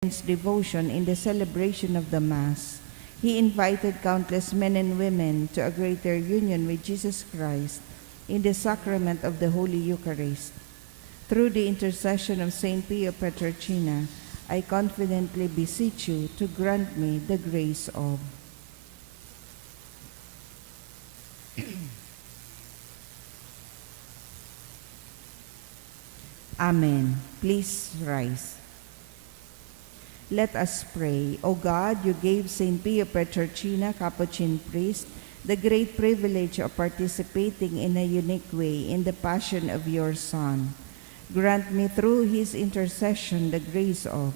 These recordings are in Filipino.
devotion in the celebration of the Mass. He invited countless men and women to a greater union with Jesus Christ in the sacrament of the Holy Eucharist. Through the intercession of Saint Pio Petrarcina, I confidently beseech you to grant me the grace of. Amen. Please rise. Let us pray. O God, you gave Saint Pio Petrarcina, Capuchin priest, the great privilege of participating in a unique way in the passion of your Son. Grant me through his intercession the grace of,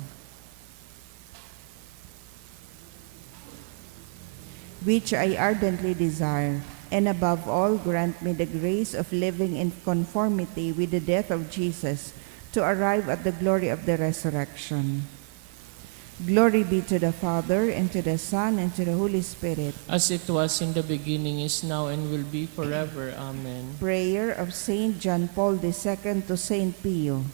which I ardently desire, and above all grant me the grace of living in conformity with the death of Jesus to arrive at the glory of the resurrection. Glory be to the Father, and to the Son, and to the Holy Spirit. As it was in the beginning, is now, and will be forever. Amen. Prayer of Saint John Paul II to Saint Pio.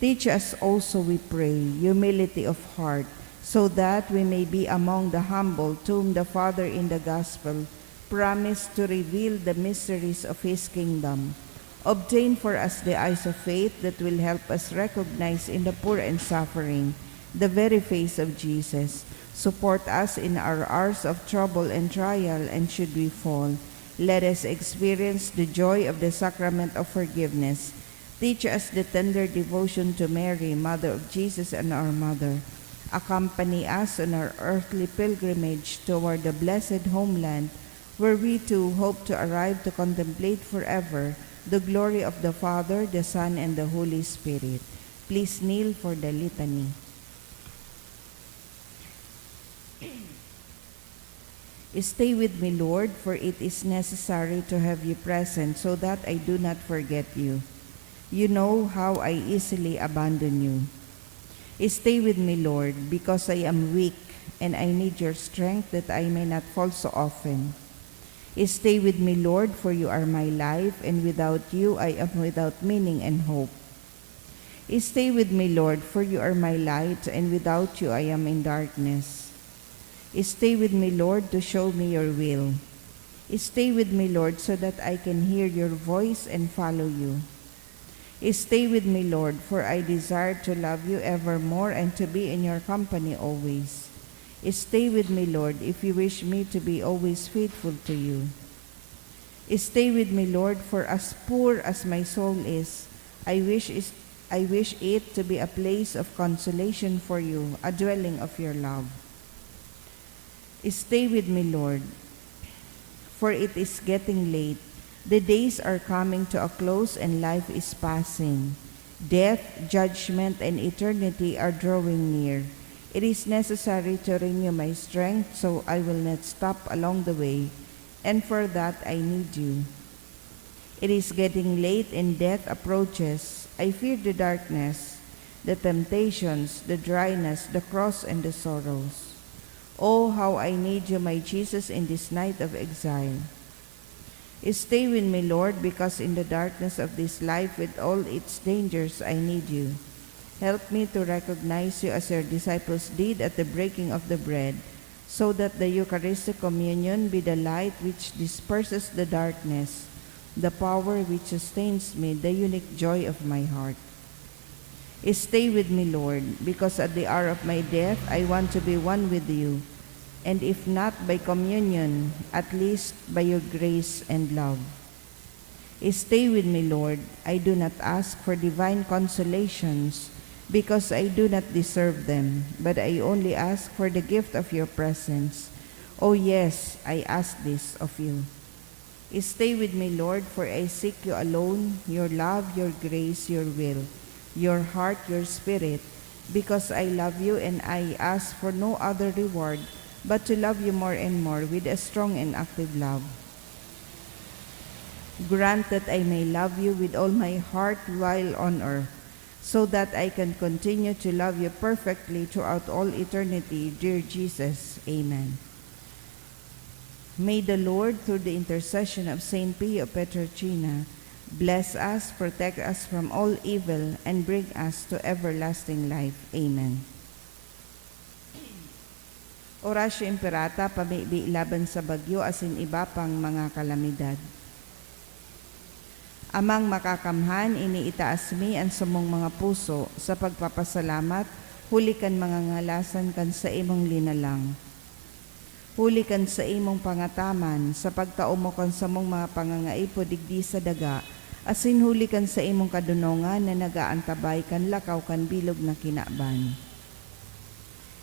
Teach us also, we pray, humility of heart, so that we may be among the humble to whom the Father in the Gospel promised to reveal the mysteries of his kingdom. Obtain for us the eyes of faith that will help us recognize in the poor and suffering the very face of Jesus. Support us in our hours of trouble and trial, and should we fall, let us experience the joy of the sacrament of forgiveness. Teach us the tender devotion to Mary, Mother of Jesus and our Mother. Accompany us on our earthly pilgrimage toward the blessed homeland, where we too hope to arrive to contemplate forever the glory of the Father, the Son, and the Holy Spirit. Please kneel for the litany. Stay with me, Lord, for it is necessary to have you present so that I do not forget you. You know how I easily abandon you. Stay with me, Lord, because I am weak and I need your strength that I may not fall so often. Stay with me, Lord, for you are my life, and without you I am without meaning and hope. Stay with me, Lord, for you are my light, and without you I am in darkness. Stay with me, Lord, to show me your will. Stay with me, Lord, so that I can hear your voice and follow you. Stay with me, Lord, for I desire to love you evermore and to be in your company always. Stay with me, Lord, if you wish me to be always faithful to you. Stay with me, Lord, for as poor as my soul is, I wish it to be a place of consolation for you, a dwelling of your love. Stay with me, Lord, for it is getting late. The days are coming to a close and life is passing. Death, judgment, and eternity are drawing near. It is necessary to renew my strength, so I will not stop along the way, and for that I need you. It is getting late and death approaches. I fear the darkness, the temptations, the dryness, the cross, and the sorrows. Oh, how I need you, my Jesus, in this night of exile. Stay with me, Lord, because in the darkness of this life with all its dangers, I need you. Help me to recognize you as your disciples did at the breaking of the bread, so that the Eucharistic communion be the light which disperses the darkness, the power which sustains me, the unique joy of my heart. Stay with me, Lord, because at the hour of my death I want to be one with you, and if not by communion, at least by your grace and love. Stay with me, Lord. I do not ask for divine consolations, because I do not deserve them, but I only ask for the gift of your presence. Oh yes, I ask this of you. Stay with me, Lord, for I seek you alone, your love, your grace, your will, your heart, your spirit, because I love you and I ask for no other reward but to love you more and more with a strong and active love. Grant that I may love you with all my heart while on earth, so that I can continue to love you perfectly throughout all eternity, dear Jesus. Amen. May the Lord, through the intercession of Saint Pio Petrarcina, bless us, protect us from all evil, and bring us to everlasting life. Amen. Horacio Imperata, pamibi laban sa bagyo asin iba pang mga kalamidad. Amang makakamhan, iniitaas mi ang sumong mga puso sa pagpapasalamat, huli kan mga ngalasan kan sa imong linalang. Huli kan sa imong pangataman, sa pagtaumo kan sa mong mga pangangaipo digdi sa daga, asin huli kan sa imong kadunongan na nagaantabay kan lakaw kan bilog na kinaban.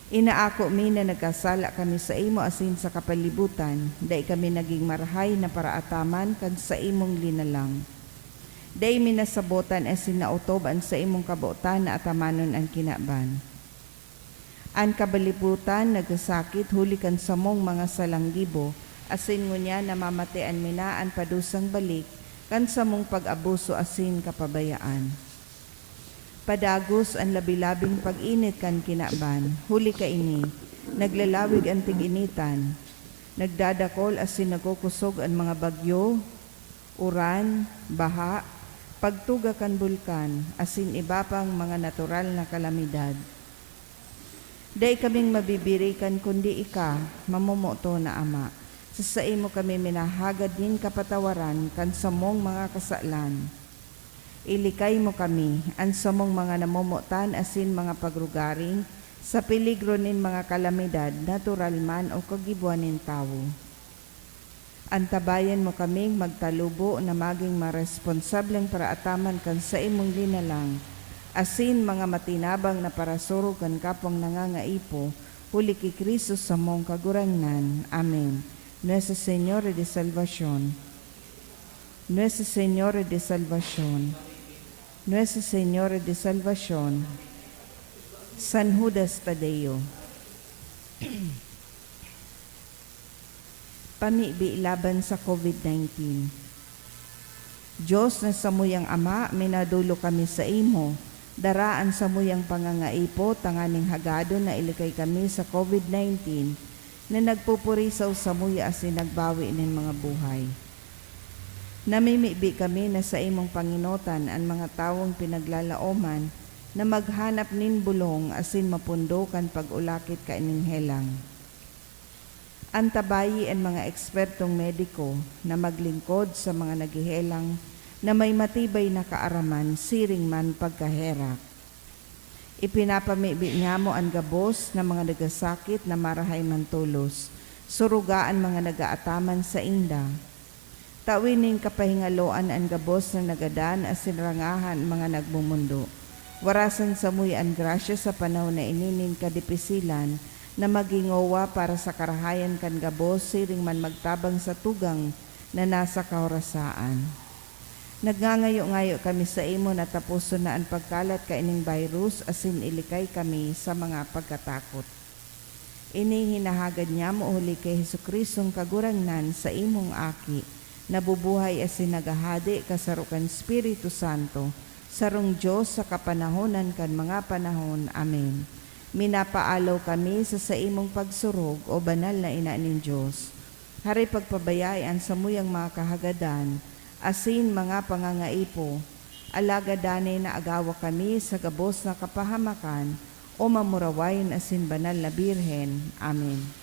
Inaako mi na nagkasala kami sa imo asin sa kapalibutan, dahil kami naging marahay na paraataman kan sa imong linalang. Dahil minasabotan asin nautob an sa imong kabuotan na atamanon ang kinaban. An kabalibutan nagkasakit hulikan sa mong mga salanggibo, asin ngunya namamatian minaan padusang balik, kan sa mong pag-abuso asin kapabayaan. Padagos ang labilabing pag-init kan kinaban, huli ka ini, naglalawig ang tig-initan, nagdadakol asin nagukusog ang mga bagyo, uran, baha, pagtuga kan bulkan, asin iba pang mga natural na kalamidad. Dahil kaming mabibirikan kundi ika, mamumuto na Ama. Sa imo kami minahagad din kapatawaran kan samong mga kasalan. Ilikay mo kami, ang samong mga namumutan asin mga pagrugaring, sa peligro nin mga kalamidad, natural man o kagibuanin tawo. Antabayan mo kaming magtalubo na maging maresponsableng paraataman kan sa imong linalang, asin mga matinabang na parasurog kan kapwang nangangaipo, huli ki Kristo sa mong kagurangnan. Amen. Nuestra Señora de Salvación, Nuestra Señora de Salvación, Nuestra Señora de Salvación, San Judas Tadeo. Pamibi laban sa COVID-19. Diyos na samuyang Ama, minadulo kami sa imo, daraan samuyang pangangaipo, tanganing hagado na ilikay kami sa COVID-19, na nagpupurisaw samuya asin nagbawi nin mga buhay. Namimibi kami na sa imong Panginotan ang mga tawong pinaglalaoman, na maghanap nin bulong asin mapundo kan pag-ulakit ka ining helang. Antabayi ang mga ekspertong mediko na maglingkod sa mga nagihelang na may matibay na kaaraman, siring man pagkaherak. Ipinapamibi nga mo ang gabos na mga nagasakit na marahay mantulos, surugaan mga nagaataman sa inda. Tawinin kapahingaloan ang gabos na nagadan asin rangahan mga nagmumundo. Warasan sa muy ang grasya sa panahon na ininin kadipisilan, na magingowa para sa karahayan kan gabos, siring man magtabang sa tugang na nasa kaorasaan. Nagngangayo-ngayo kami sa imo na tapuso na ang pagkalat ka ining virus, asin ilikay kami sa mga pagkatakot. Ini hinahagad niya mo uli kay Jesukristong kagurangnan sa imong aki, nabubuhay asin nagahadi kasarukan Espiritu Santo, sarong Diyos sa kapanahonan kan mga panahon. Amen. Minapaalaw kami sa imong pagsurog o banal na ina nin Diyos. Hari pagpabayaan sa muyang mga kahagadan, asin mga pangangaipo, alagadanay na agawa kami sa gabos na kapahamakan o mamurawayin asin banal na Birhen. Amen.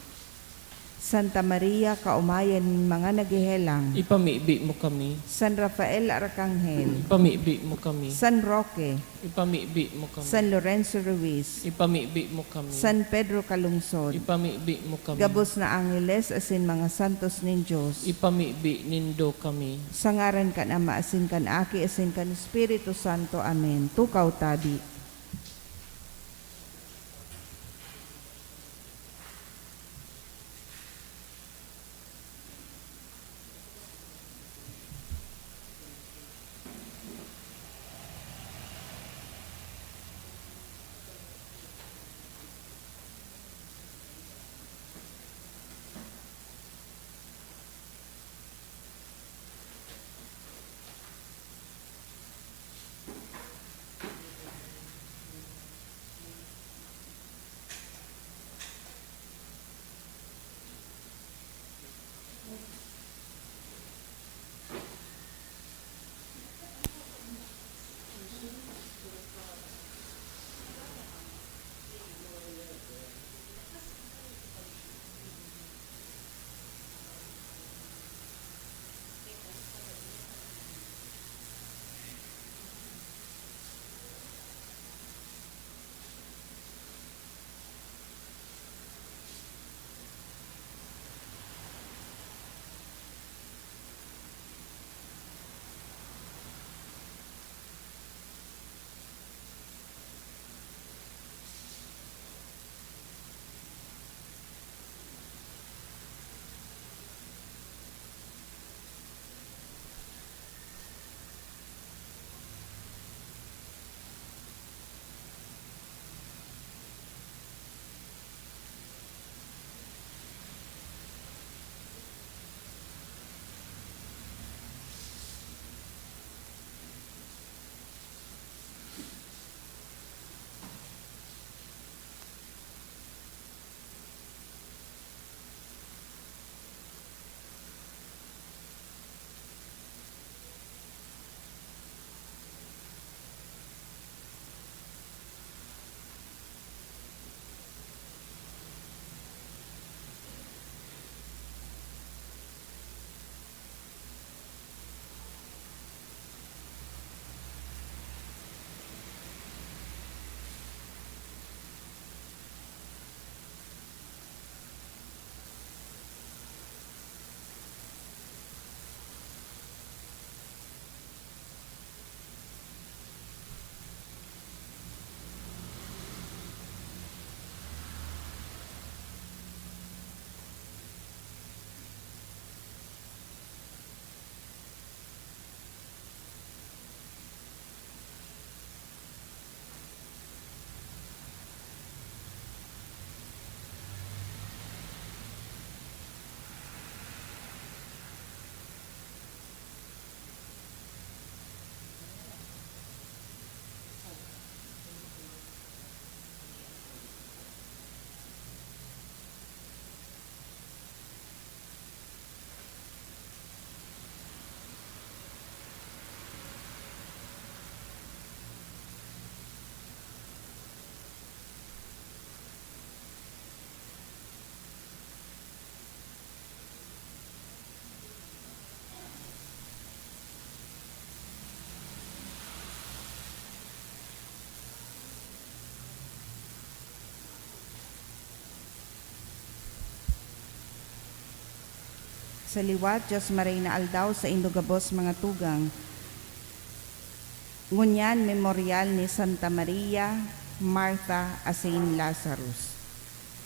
Santa Maria, kaumayan mga nagihelang, Ipamibi mo kami. San Rafael Arcangel, Ipamibi mo kami. San Roque, Ipamibi mo kami. San Lorenzo Ruiz, Ipamibi mo kami. San Pedro Calungsod, Ipamibi mo kami. gabos na angeles asin mga santos nin Diyos, Ipamibi nindo kami. sa ngaran kan Ama asin kan Aki asin kan Espiritu Santo. Amen. Tukaw tabi. Sa liwat, Diyos Marina Aldaw, sa Indogabos mga tugang. Ngunyan, memorial ni Santa Maria, Martha, asin Lazarus.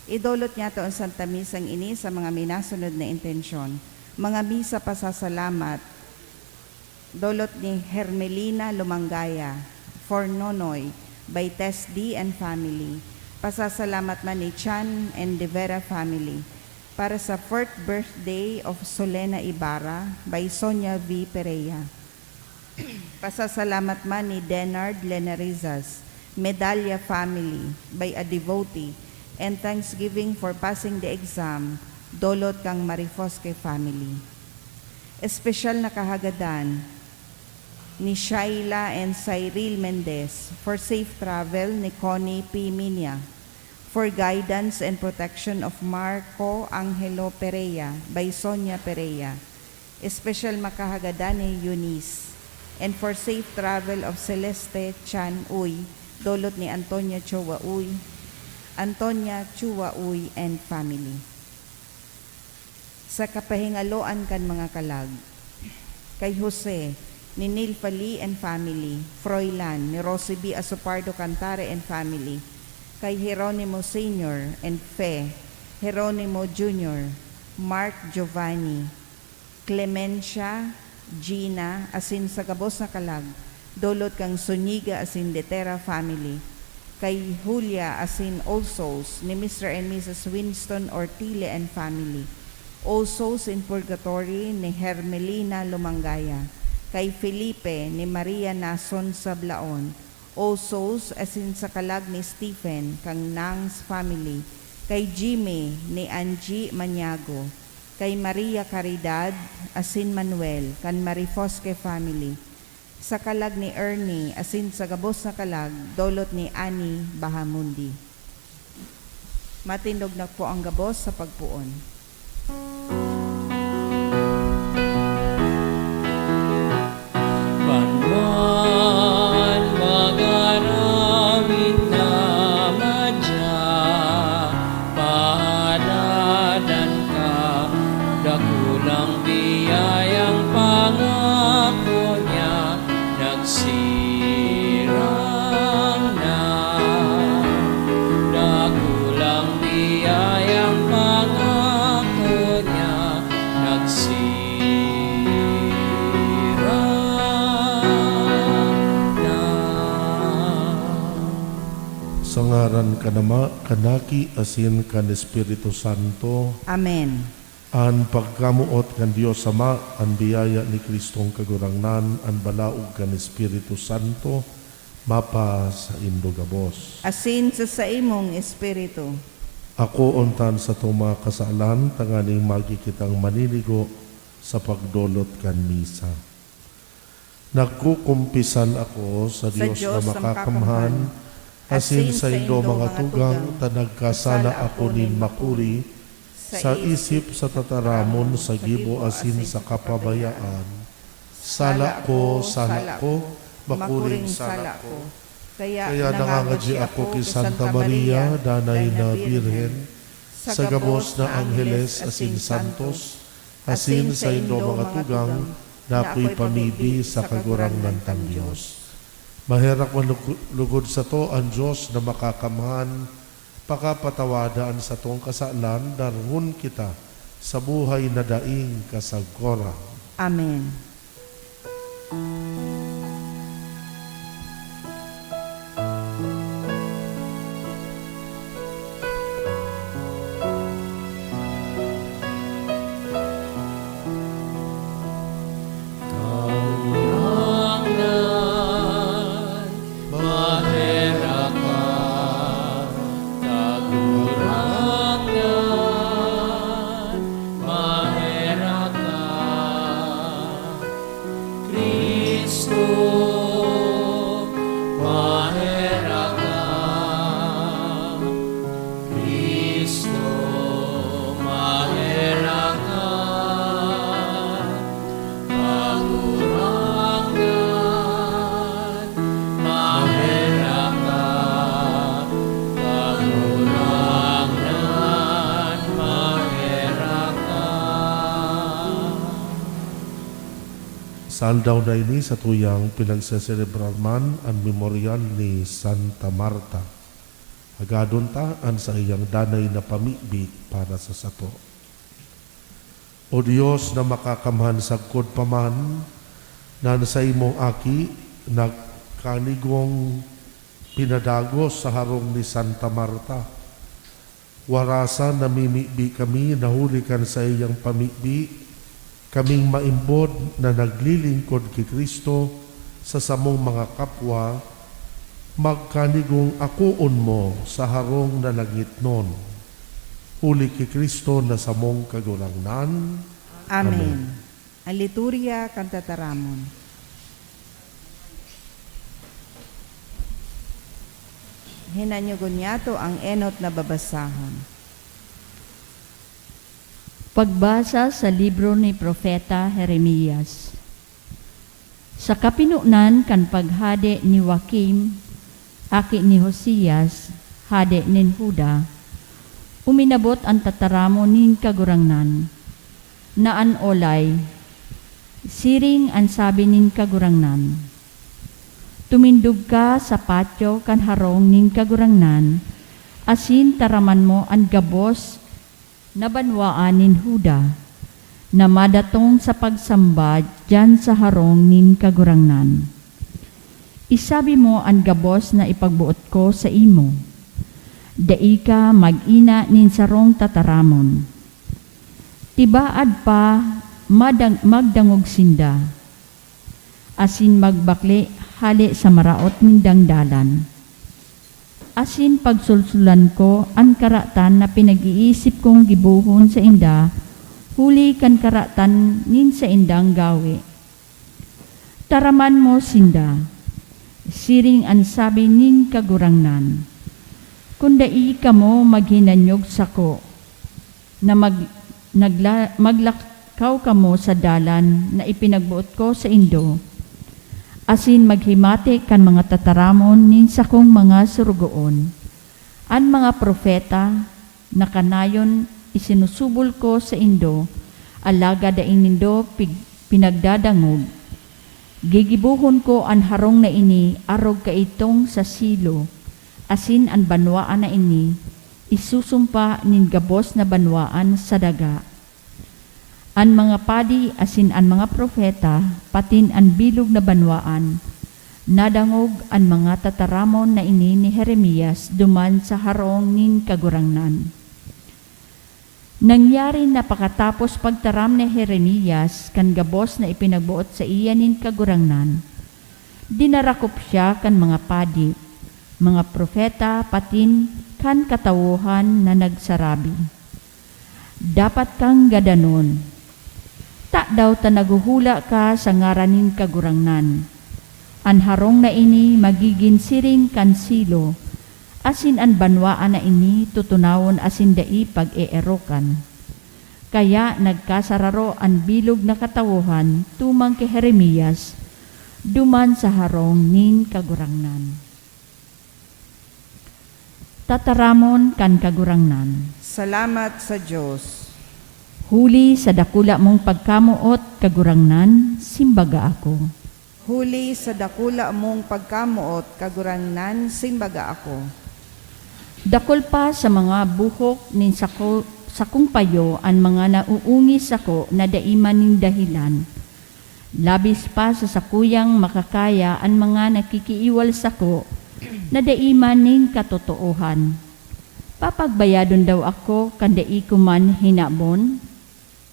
Idolot niya to ang Santa Misang ini sa mga minasunod na intensyon. Mga misa pasasalamat, dolot ni Hermelina Lumanggaya, for Nonoy, by Tess D. and family. Pasasalamat man ni Chan and De Vera family. Para sa 4th birthday of Solena Ibarra, by Sonia V. Pereira. Pasasalamat man ni Denard Lenarizas, Medallia family, by a devotee, and thanksgiving for passing the exam, dolot kang Marifosque family. Espesyal na kahagadan ni Shaila and Cyril Mendez, for safe travel ni Connie P. Minya, for guidance and protection of Marco Angelo Pereira, by Sonia Pereira. Espesyal makahagadan ni Eunice, and for safe travel of Celeste Chan Uy, dolot ni Antonia Chua Uy, and family. Sa kapahingaloan kan mga kalag, kay Jose, ni Nilfa Lee and family, Froilan, ni Rosie B. Asopardo Cantare and family, kay Jeronimo Sr. and Fe, Jeronimo Jr., Mark Giovanni, Clemencia, Gina, asin sa Gabos na Kalag, dolot kang Suniga asin Detera family, kay Julia asin All Souls, ni Mr. and Mrs. Winston Ortile and family, All Souls in Purgatory ni Hermelina Lumanggaya, kay Felipe ni Maria Nason Sablaon, All Souls asin sa kalag ni Stephen kang Nang's family, kay Jimmy ni Angie Maniago, kay Maria Caridad asin Manuel kan Marifosque family, sa kalag ni Ernie asin sa Gabos na Kalag, dolot ni Annie Bahamundi. Matindog na po ang gabos sa pagpuon. Banwan magaramid na madya, paaladan ka, dakulang biyayang pangako niya, nagsirang na. Dakulang biyayang pangako niya, Sa ngaran kanama, kanaki, asin kan Espiritu Santo, Amen. an pagkamuot kan Dios Ama, an biyaya ni Kristong kagurangnan, an balaog kan Espiritu Santo, mapa sa Indogabos. Asin sa imong espiritu. Ako untan sa tuma kasalan, tanganing magikitang maniligo sa pagdolot kan misa. Nagkukumpisan ako sa Diyos na makakamhan, asin sa indo mga tugang, tanagkasala ako nin makuri, sa isip sa tataramon, sa gibo asin sa kapabayaan. Sala ko, makuring sala ko. Kaya nangangadji ako kay Santa Maria, danay na Birhen, sa gabos na Angeles asin Santos, asin sa indo mga tugang, na ako'y pamibi sa kagurang ng tang Diyos. Maherak manlugod sa to ang Diyos na makakamhan, pakapatawadaan sa tong kasalan, darhun kita sa buhay na daing kasagora. Amen. Kristo Saan daw na ini sa tuyang pinagseselebrar man ang memorial ni Santa Marta. Agadon ta ang sa iyang danay na pamibi para sa sato. O Diyos na makakamhan sagkod paman, na sa imong aki nagkanigong pinadagos sa harong ni Santa Marta. Warasan namimibi kami, nahulikan sa iyang pamibi, kaming maimbod na naglilingkod kay Kristo sa samong mga kapwa, magkanigong akuon mo sa harong na langitnon. Huli kay Kristo na samong kagulangnan. Amen. Ang liturya kan tataramon. Hinanyugon niyato ang enot na babasahon. Pagbasa sa libro ni Propeta Jeremias. Sa kapinunan kan paghade ni Joaquim, aki ni Josias, hade nin Huda, uminabot ang tataramo nin kagurangnan, naan olay, siring ang sabi nin kagurangnan. Tumindog ka sa patyo kan harong nin kagurangnan, asin taraman mo ang gabos na banwaan nin Huda, na madatong sa pagsamba dyan sa harong nin kagurangnan. Isabi mo ang gabos na ipagbuot ko sa imo. Dai ka mag-ina nin sarong tataramon. Tibaad pa magdangog sinda. Asin magbakli hali sa maraot nin dangdalan. Asin pagsulsulan ko ang karatan na pinag-iisip kong gibuhon sa inda, huli kan karatan nin sa indang gawi. Taraman mo sinda, siring ang sabi nin kagurangnan. Kundai ka mo maghinanyog sako, na maglakaw ka mo sa dalan na ipinagbuot ko sa indo, asin maghimati kan mga tataramon nin sakong mga surugoon. An mga propeta na kanayon isinusubol ko sa indo, alaga daing nindo pinagdadangog. Gigibuhon ko an harong na ini arog kaitong sa silo, asin an banwaan na ini isusumpa nin gabos na banwaan sa daga. An mga padi asin an mga propeta, patin an bilog na banwaan, nadangog an mga tataramon na ini ni Jeremias duman sa harong nin kagurangnan. Nangyari na pakatapos pagtaram ni Jeremias kan gabos na ipinagbuot sa iya nin kagurangnan, dinarakop siya kan mga padi, mga propeta, patin kan katawuhan na nagsarabi. Dapat kang gadanon. Ta daw ta naguhula ka sa ngaraning kagurangnan. An harong na ini magiging siring kan silo, asin an banwaan na ini tutunawon asin dai pag-eerokan. Kaya nagkasararo an bilog na katawuhan tumang kay Jeremias, duman sa harong nin kagurangnan. Tataramon kan kagurangnan. Salamat sa Diyos. Huli sa dakula mong pagkamuot kagurangnan, simbaga ako. Huli sa dakula mong pagkamuot kagurangnan, simbaga ako. Dakol pa sa mga buhok nin sakong payo ang mga nauungis ako na daiman ning dahilan. Labis pa sa sakuyang makakaya ang mga nakikiiwal sako na daiman ning katotoohan. Papagbayadon daw ako kandai ko man hinabon.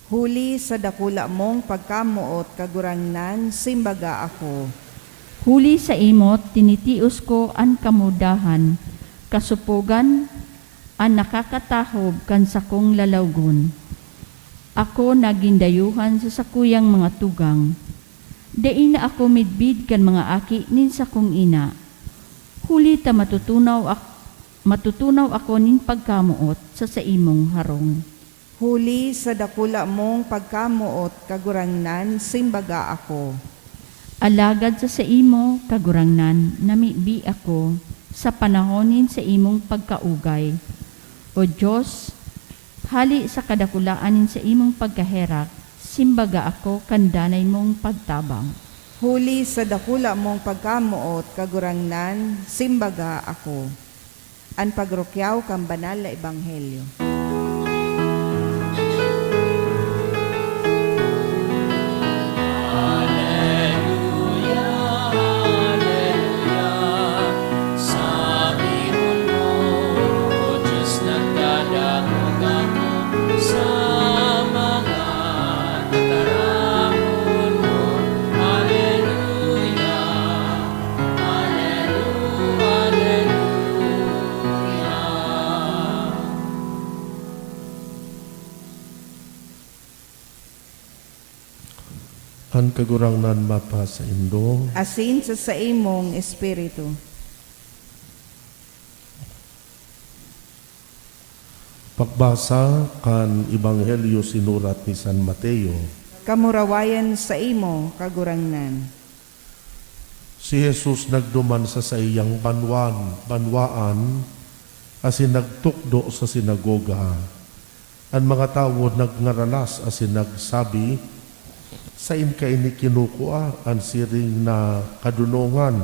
Huli sa dakula mong pagkamuot kagurangnan, simbaga ako. Huli sa imot, tinitios ko ang kamudahan, kasupugan, ang nakakatahob kan sakong lalawgon. Ako nagindayuhan sa sakuyang mga tugang. Dai na ako midbid kan mga aki nin sakong ina. Huli ta matutunaw ako nin pagkamuot sa imong harong. Huli sa dakula mong pagkamuot kagurangnan, simbaga ako. Alagad sa imo kagurangnan, namibi ako sa panahonin sa imong pagkaugay. O Diyos, hali sa kadakulaanin sa imong pagkaherak, simbaga ako kandanay mong pagtabang. Huli sa dakula mong pagkamuot, kagurangnan, simbaga ako. An pagrukyaw kang banal na ebanghelyo. An kagurangnan mapa sa Indo, Asin sa imong espiritu. pagbasa kan Ebanghelyo sinurat ni San Mateo. Kamurawayan sa imo, kagurangnan. Si Jesus nagduman sa iyang banwaan, asin nagtukdo sa sinagoga. Ang mga tao nagngaralas asin nagsabi, sain ka ini kinukua ang siring na kadunungan,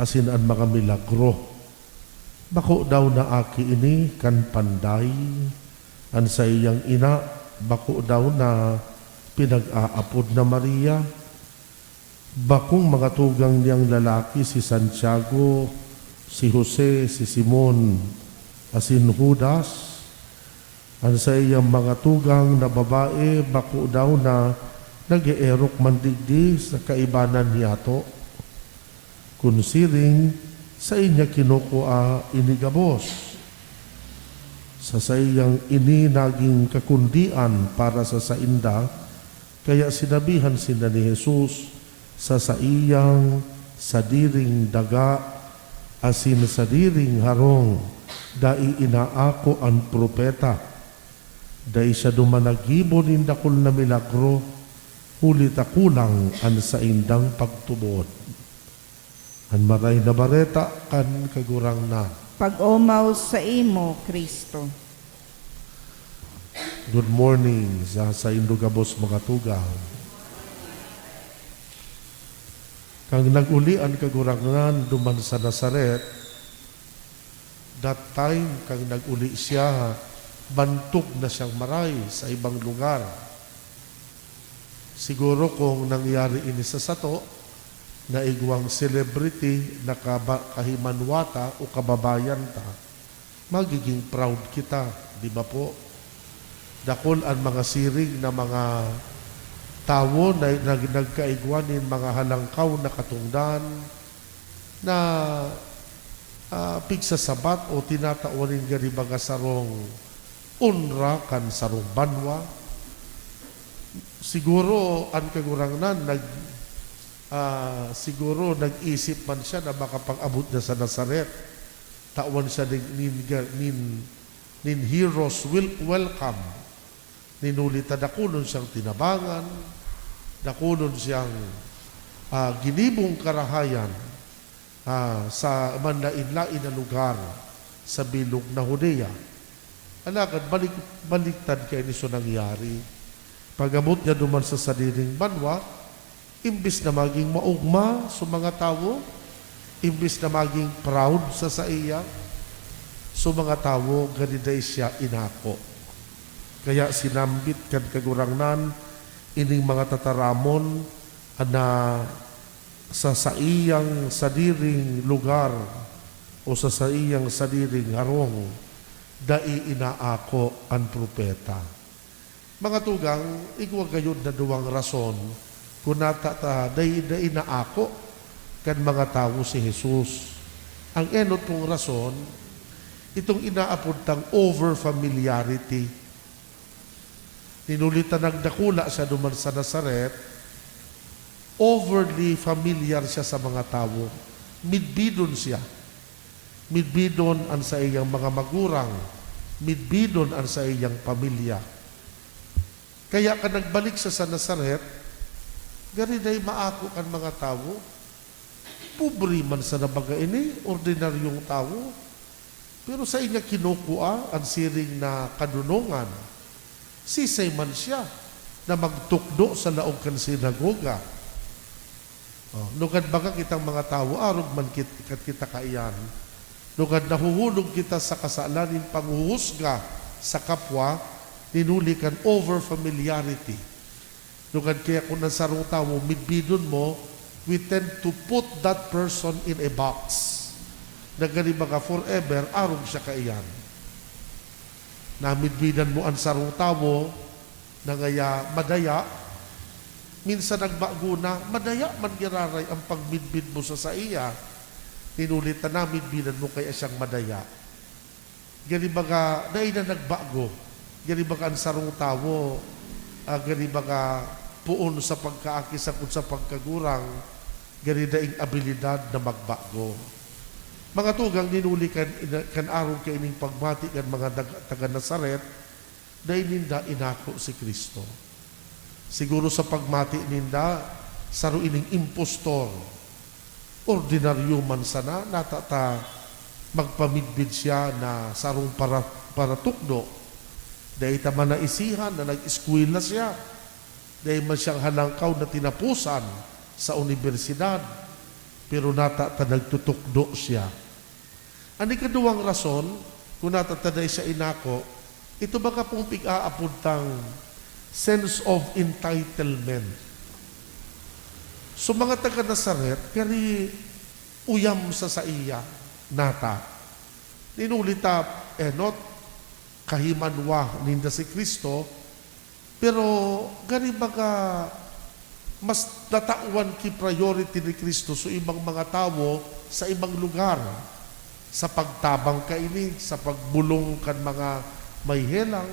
asin ang mga milagro. Bako daw na aki ini kan panday, ang sa iyang ina, bako daw na pinag-aapod na Maria. Bakong mga tugang niyang lalaki si Santiago, si Jose, si Simon, asin Judas. Ang sa iyang mga tugang na babae, bako daw na nag-eerok mandigdi sa kaibanan niyato. Kunsiring sa inya kinukua inigabos. Sa iyang ini naging kakundian para sa sainda, kaya sinabihan sila ni Jesus sa iyang sadiring daga, asin sadiring harong, dai inaako ang propeta. Dai siya dumanagibo nindakol na milagro, huli takulang an sa indang pagtubod. An maray na bareta kan kagurangnan. Pag-umaw sa imo, Kristo. Good morning sa Indogabos mga tugang. Kang naguli an kagurangnan duman sa Nazaret, that time kang naguli siya, bantog na siyang maray sa ibang lugar. Siguro kung nangyari ini sa sato, na igwang celebrity na kahimanwata o kababayan ta, magiging proud kita, di ba po? Dakol ang mga siring na mga tao na nagkaigwanin mga halangkaw na katungdan na pigsasabat o tinatawanin gani mga sarong unra kan sarong banwa. Siguro ang kagurangnan siguro nag-isip man siya na makapag-abot na sa Nazaret. Tawan siya nin heroes will welcome. Ninulita dakulon siyang tinabangan, dakulon siyang ginibong karahayan sa manlain-lain na lugar sa bilog na Judea. Alagad, baliktad kaya niso nangyari. Pag-abot niya duman sa sariling banwa, imbis na maging maugma sa mga tao, imbis na maging proud sa iya, sa mga tao, ganiday siya inako. Kaya sinambit kan kagurangnan, ining mga tataramon na sa iyang sadiring lugar o sa iyang sadiring harong, dai inaako ang propeta. Mga tugang, igwa gayon na duwang rason, kung dai inaako kan mga tao si Jesus. Ang enot pong rason, itong inaapuntang over-familiarity. Ninulitan nagdakula siya duman sa Nazaret, overly familiar siya sa mga tao. Midbidon siya. Midbidon ang sa iyang mga magurang. Midbidon ang sa iyang pamilya. Kaya ka nagbalik siya sa Nazaret, ganinay maako kan mga tao. Pobre man sa nabaga ini, ordinaryong tao. Pero sa inya kinukua ang siring na kadunungan. Sisay man siya na magtukdo sa laog kan sinagoga. Nugad baga kitang mga tao, arog man kita kaiyan. Nugad nahuhulog kita sa kasalanin panghuhusga sa kapwa, ninulikan over familiarity. Nugad kaya kung nasarong tao, midbidon mo, we tend to put that person in a box. Nagani baga forever, arog siya kaiyan. Namidbidan mo ang sarong tao, na ngaya madaya, minsan nagbago na, madaya man giraray ang pagmidbid mo sa iya. Tinulit na namidbidan mo kaya siyang madaya. Gani baga, naay na nagbago. Gani baga ang sarong tao, gani baga puon sa pagkaakisakot sa pagkagurang, gani daing abilidad na magbago. Mga tugang ninuli kan araw kay ining pagmati kan mga taga Nazaret, dahil ninda inako si Kristo. Siguro sa pagmati ninda, saro ining impostor, ordinaryo man sana, natata magpamidbid siya na sarong para tukdo. Dahil tama na isihan na nag-eskwela siya. Dahil man siyang halangkaw na tinapusan sa universidad. Pero natata nagtutukdo siya. Ani kaduwang rason, kung natataday siya inako, ito baka pong pig-aapuntang sense of entitlement. So mga taga Nazaret, kari uyam sa iya, nata. Ninulita, enot, kahimanwa ninda si Kristo, pero gani baga mas natawan ki priority ni Kristo sa ibang mga tao sa ibang lugar, sa pagtabang kaini, sa pagbulong kan mga may helang.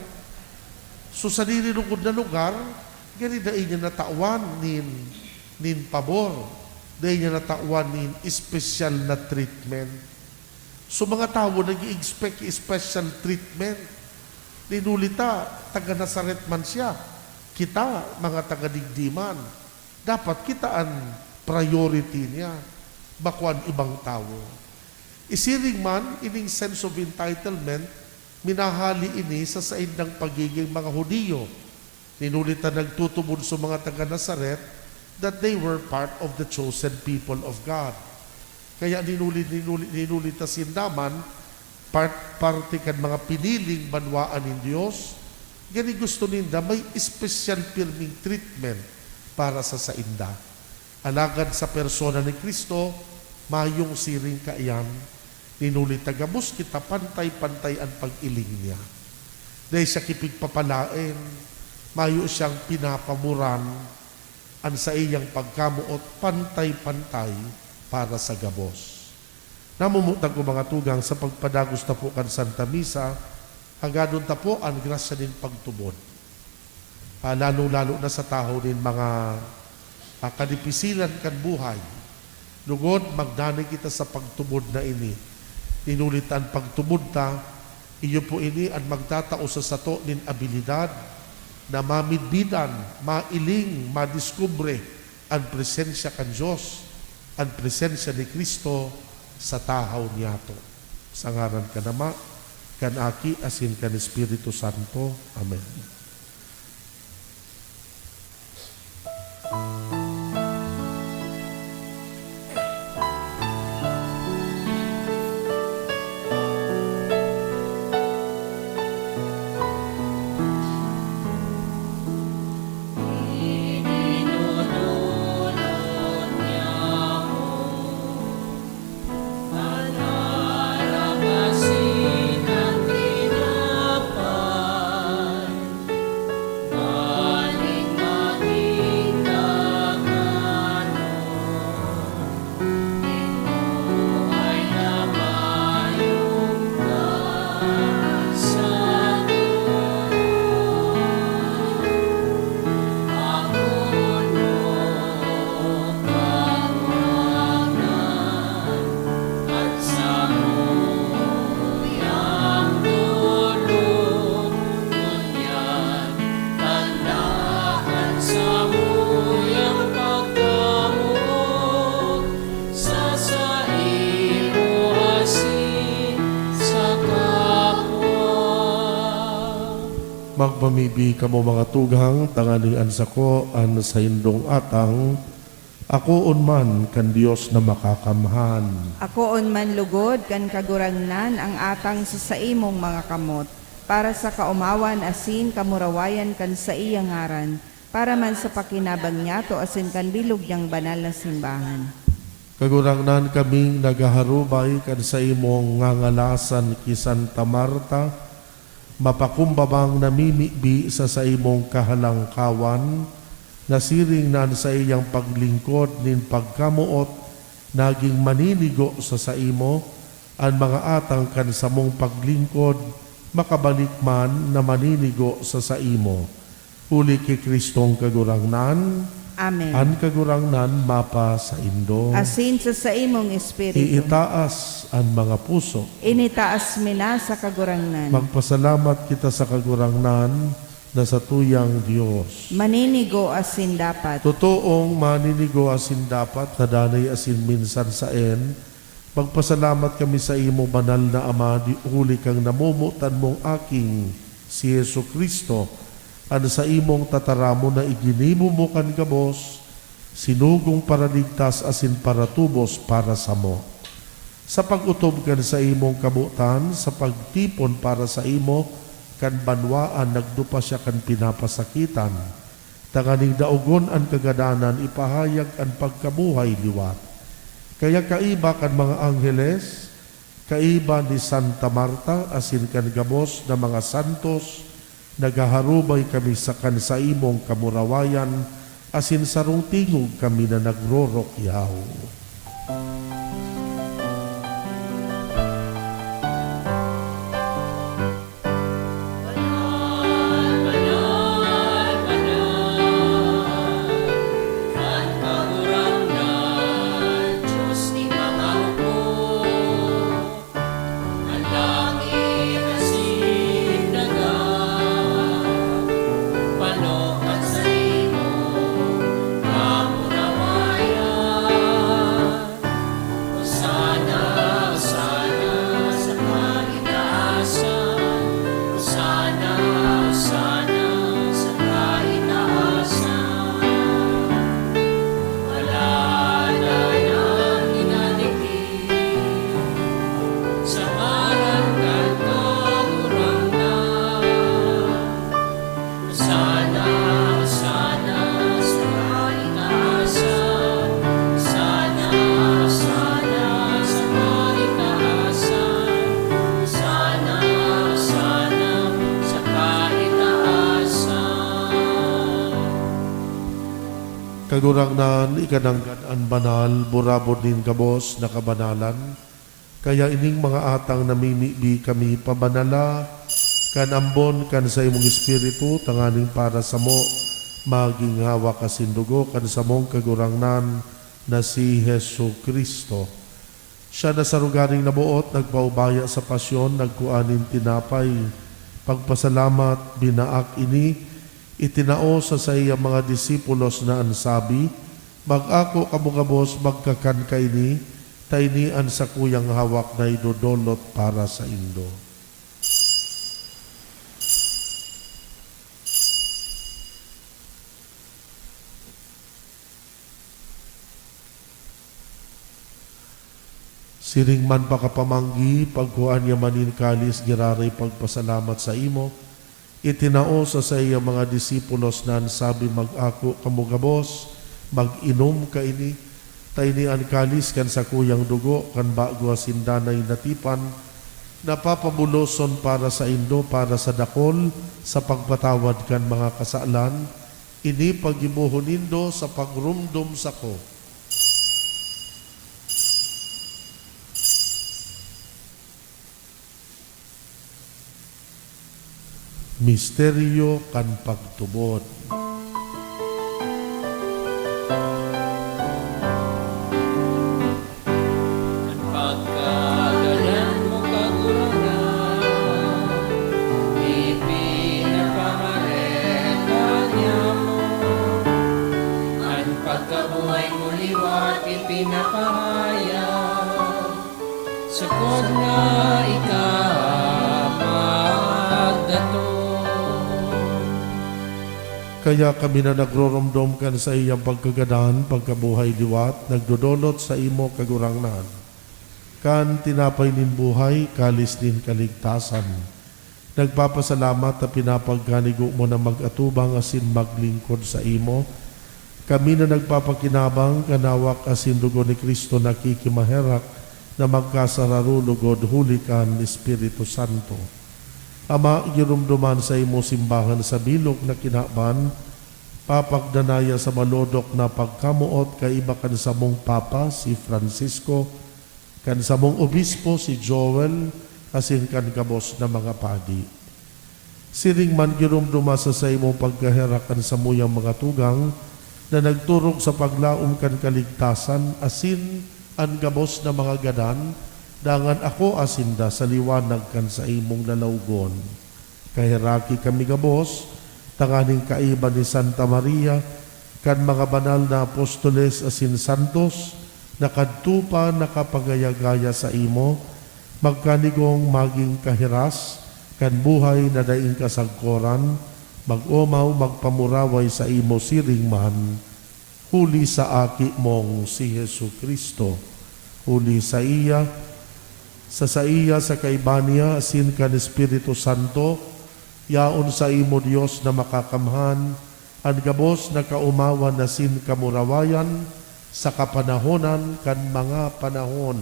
So sa nililugod na lugar, gani dahil niya natawan nin pabor, dahil niya natawan nin special na treatment. So mga tao nag-i-expect special treatment. Ninulita, taga Nazaret man siya. Kita, mga taga Digdiman, dapat kita ang priority niya, bakuan ibang tao. Isiring man, ining sense of entitlement, minahali ini sa saindang pagiging mga Hudiyo. Ninulita nagtutubod sa mga taga Nazaret that they were part of the chosen people of God. Kaya ninulita sindaman, parte kan mga piniling banwaan ng Diyos, gani gusto ninda may special pirming treatment para sa sainda. Alagad sa persona ni Kristo, mayong siring kaiyan, ninulit tagabos kita pantay-pantay ang pag-iling niya. Dahil sa kipigpapalain, mayo siyang pinapamuran ang sa iyang pagkamuot pantay-pantay para sa gabos. Namumutang ko mga tugang sa pagpadagos na po kan Santa Misa, hanggang ta po ang grasya din pagtubod. Lalo-lalo na sa tao din mga kadipisilan kan buhay. Lugod, magdani kita sa pagtubod na ini. Inulit ang pagtubod ta, iyo po ini ang magtatao sa sato nin abilidad na mamidbidan, mailing, madiskubre ang presensya kan Diyos, ang presensya ni Kristo sa tahaw niyato. Sa ngaran ka nama, kan aki asin kan Espiritu Santo. Amen. Magpamibi ka mo mga tugang, tanganing ansako, an sa indong atang, ako unman kan Dios na makakamhan. Ako on man lugod kan kagurangnan ang atang sa imong mga kamot, para sa kaumawan asin kamurawayan kan sa iyang ngaran, para man sa pakinabang niya to asin kan bilog niyang banal na simbahan. Kagurangnan kaming nagaharubay kan sa imong ngangalasan ki Santa Marta, mapakumbabang namimibi sa imong kahalangkawan, nasiring nan sa iyang paglingkod nin pagkamuot, naging maninigo sa imo, ang mga atang kan sa mong paglingkod, makabalik man na maninigo sa imo. Huli ki Kristong kagurangnan, Amen. an kagurangnan mapa sa indo. Asin sa imong espiritu, Iitaas ang mga puso. initaas mina sa kagurangnan. Magpasalamat kita sa kagurangnan na sa tuyang Diyos. Maninigo asin dapat. Totoong maninigo asin dapat na danay asin minsan sa en. Magpasalamat kami sa imo banal na Ama, di uli kang namumutan mong aking si Yesu Kristo, ano sa imong tataramo na iginimo mo kan gabos, sinugong para ligtas asin para tubos para sa mo. Sa pag-utob kan sa imong kabutan, sa pagtipon para sa imo, kan banwaan nagdupa siya kan pinapasakitan. Tanganing daugon ang kagadanan, ipahayag ang pagkabuhay liwat. Kaya kaiba kan mga angheles, kaiba ni Santa Marta, asin kan gabos na mga santos, nagaharubay kami sa kansa imong kamurawayan, asin sarong tingog kami na nagrorokyaw. Kagurangnan, ikananggan ang banal, burabod din kabos na kabanalan. Kaya ining mga atang namimibi kami pabanala, kan ambon kan sa imong espiritu, tanganing para sa mo, maging hawa kasindugo kan sa mong kagurangnan na si Hesu Kristo. Siya na sa rugaring nabuot, nagpaubaya sa pasyon, nagkuanin tinapay, pagpasalamat, binaak ini, itinao sa iya mga disipulos na ansabi, mag-ako kamugabos magkakan kaini, tainian sa kuyang hawak na idodolot para sa indo. Siring man pakapamanggi, pagkuhan niya manin kalis, giraray pagpasalamat sa imo, itinao sa iya mga disipulos na sabi, mag-ako kamugabos, mag-inom ka ini, tayni ang kalis kan sa kuyang dugo, kan bago sindanay natipan, napapabuloson para sa indo, para sa dakol, sa pagpatawad kan mga kasalan, ini pagibuhon nindo sa pagrumdum sa ko. Misteryo kan pagtubod. Ang pagkagalan mo kagurangan, ipinapamareta niya mo. Ang pagkabuhay mo liwat, ipinapahayag. Sukod na ikaw magdato. kaya kami na nagroromdom kan sa iyang pagkagadan, pagkabuhay liwat, nagdodolot sa imo kagurangnan. Kan tinapay nin buhay, kalis nin kaligtasan. Nagpapasalamat na pinapagganigo mo na mag-atubang asin maglingkod sa imo. Kami na nagpapakinabang kanawak asin dugo ni Kristo nakikimaherak na magkasararulugod hulikan Espiritu Santo. Ama, girumduman sa imo simbahan sa bilog na kinaban, papagdanaya sa malodok na pagkamuot kay iba kan sa mong Papa, si Francisco, kan sa mong Obispo, si Joel, asin kan kabos na mga padi. Siring man girumduma sa imo pagkaherakan sa muyang mga tugang, na nagturog sa paglaom kan kaligtasan, asin ang gabos na mga gadan, dangan ako asinda sa liwanag kan sa imong lalawgon. Kahiraki kami gabos, tanganing kaiba ni Santa Maria, kan mga banal na apostoles asin santos, nakadtupa nakapagayagaya sa imo, magkanigong maging kahiras, kan buhay na daing kasagkoran, mag-umaw magpamuraway sa imo siring man, huli sa aki mong si Jesu Kristo, huli sa iya, sa kaibanya, asin kan Espiritu Santo, yaon sa imo Dios na makakamhan, ang gabos na kaumawan na sin kamurawayan, sa kapanahonan kan mga panahon.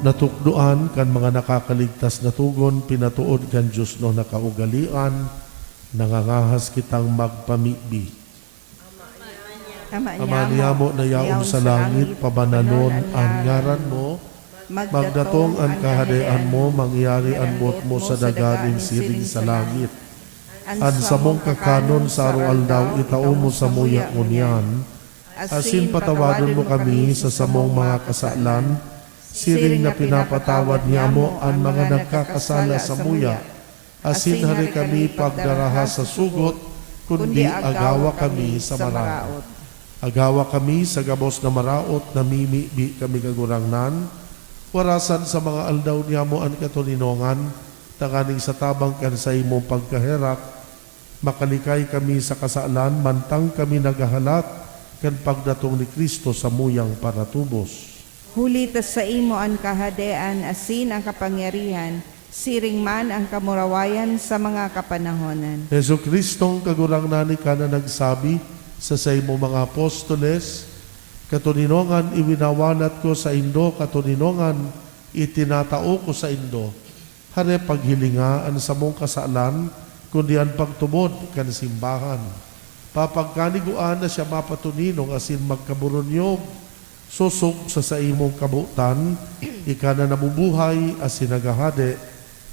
Natukduan kan mga nakakaligtas na tugon, pinatuod kan Diyos no nakaugalian, nangangahas kitang magpamibi. Ama niyamo na yaon sa langit, pabananon ang ngaran mo, magdatong ang kahadean mo, mangyari ang buot mo sa daganing siring sa langit. An sa mong kakanon sa araw-aldaw, itao mo sa muya unyan, asin patawadon mo kami sa samong mga kasalan, siring na pinapatawad niya mo ang mga nagkakasala sa muya, asin hari kami pagdaraha sa sugot, kundi agawa kami sa maraot. Agawa kami sa gabos na maraot, namimibi kami kagurangnan, warasan sa mga aldaw niya mo ang katulinongan, tanganing sa tabang kan sa imong pagkaherak, makalikay kami sa kasalan, mantang kami nagahalat, kan pagdatong ni Kristo sa muyang paratubos. Hulitas sa imo ang kahadean, asin ang kapangyarihan, siring man ang kamurawayan sa mga kapanahonan. Yesu Kristong kagurangnan ka na nagsabi sa imo mga apostoles, katuninongan iwinawanat ko sa indo, katuninongan itinatao ko sa indo. Hare paghilingaan sa mong kasalan, kundi ang pagtubod kan simbahan. Papagkaniguan na siya mapatuninong asin magkaburonyog, susok sa imong kabutan, ika na nabubuhay asin nagahade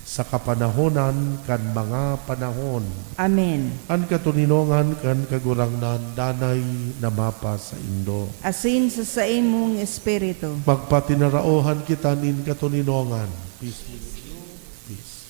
sa kapanahonan kan mga panahon. Amen. Ang katuninongan kan kagurangnan danay na mapa sa indo. Asin sa imong espiritu. Magpatinaraohan kita nin katuninongan. Peace be with you. Peace.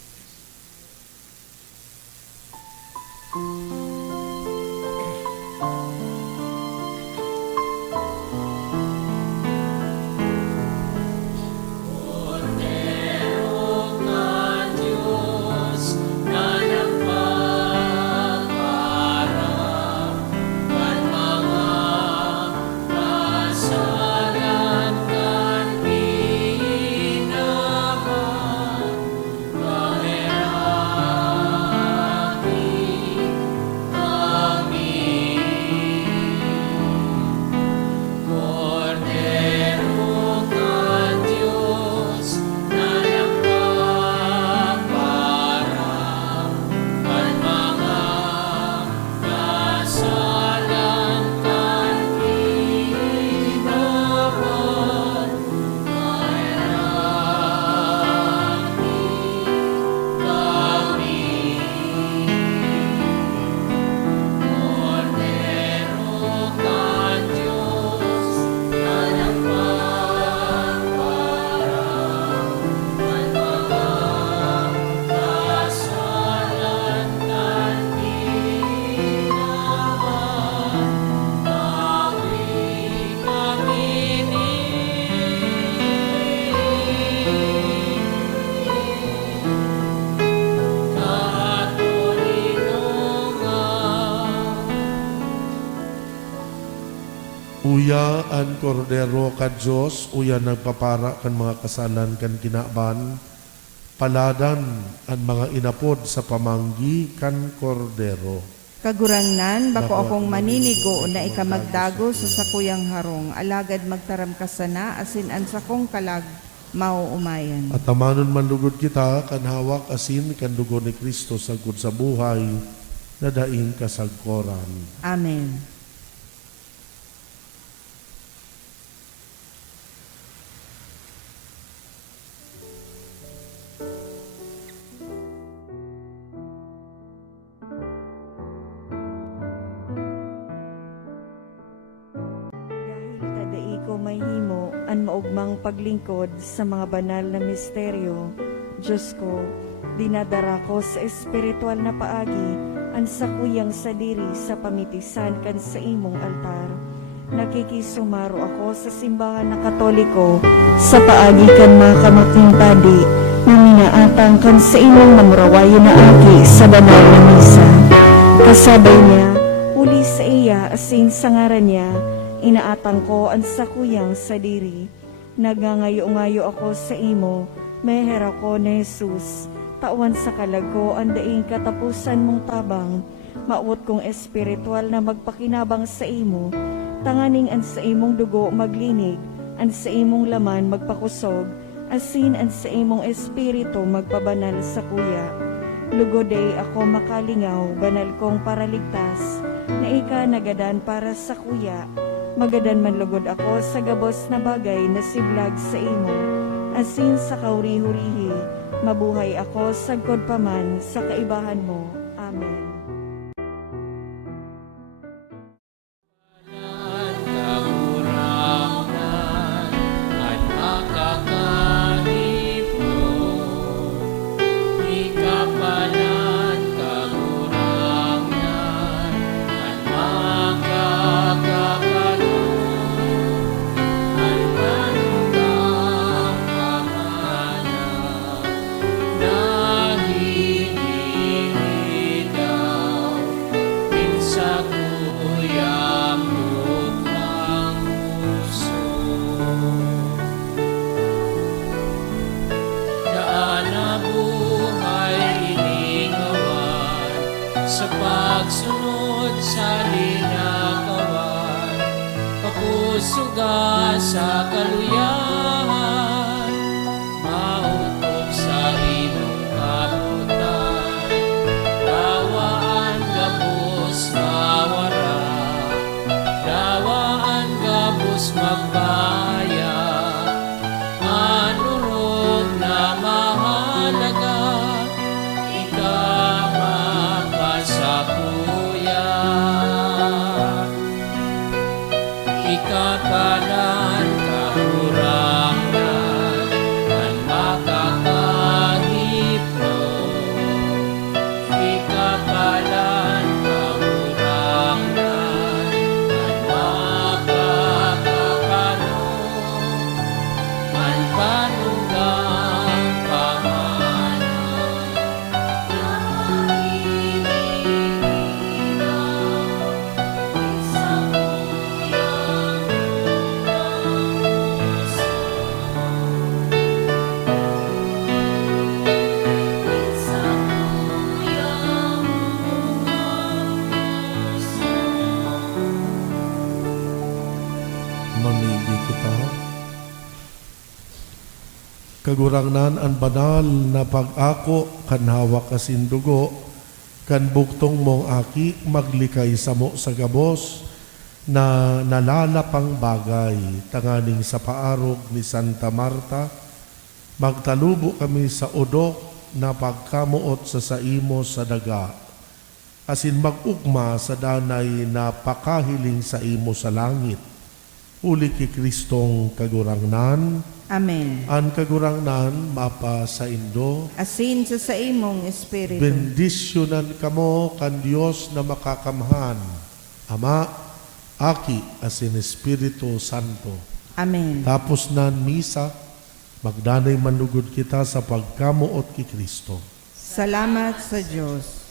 Uya an kordero ka Diyos, uya nagpapara kan mga kasalan kan kinaban, paladan an mga inapod sa pamanggi kan kordero. Kagurangnan, bako akong maninigo na ikamagdago sa sakuyang harong, alagad magtaram ka sana, asin an sakong kalag, mauumayan. At amanon manlugod kita, kan hawak asin kan dugo ni Kristo sagud sa buhay, na daing kasagkoran. Amen. Dahil kadai ko may himo, an maugmang paglingkod sa mga banal na misteryo, Diyos ko, dinadara ko sa espiritual na paagi, an sakuyang sadiri sa pamitisan kan sa imong altar. Nakikisumaro ako sa simbahan na Katoliko, sa paagi kan mga kamating padi, na minaatang kan sa imong mamurawayo na aki sa banal na misa. Kasabay niya, uli sa iya asin sa ngaran niya, inaatang ko ang sakuyang sadiri. Nagangayo-ngayo ako sa imo, meher ako ni Jesus. Tawan sa kalag ko ang daing katapusan mong tabang, maawot kong espiritual na magpakinabang sa imo. Tanganing an sa imong dugo maglinig, an sa imong laman magpakusog, asin an sa imong espiritu magpabanal sa kuya. Lugoday ako makalingaw, banal kong paraligtas, na ika nagadan para sa kuya. Magadan man lugod ako sa gabos na bagay na siblag sa imo, asin sa kauri-hurihi, mabuhay ako sagkod paman sa kaibahan mo. Amen. Kagurangan at makakahipon, ikapalan kagurangan at makakapalon, at manugang pamana na hinihitaw, pinsa kuyang lupang puso. Daan na buhay iningawan, sa pagsunod sa linakawan, pakusuga sa kaluyahan, mautob sa imong kabutan, dawaan gabos mawara, dawaan gabos magbaya, manurog na mahalaga, ikamapasakuya. Ikapalan kakurangan at makakahipon, ikapalan kakurangan at makakapalon, at panugang pamana na hinihinaw, sa kuyang puso. Sa kuyang puso. Mamili kita. Kagurangnan ang banal na pag-ako kan hawak asin dugo, kan buktong mong aki maglikay samo sa gabos, na nalalapang bagay, tanganing sa paarog ni Santa Marta, magtalubo kami sa udok na pagkamuot sa saimo sa daga, asin magugma sa danay na pakahiling sa imo sa langit. Uli ki Kristong kagurangnan, Amen. an kagurangnan mapa sa Indo, Asin sa imong espiritu. bendisyonan kamo kan Dios na makakamhan, Ama, Aki, asin Espiritu Santo. Amen. Tapos nan misa, magdanay manlugod kita sa pagkamuot ki Kristo. Salamat sa Diyos.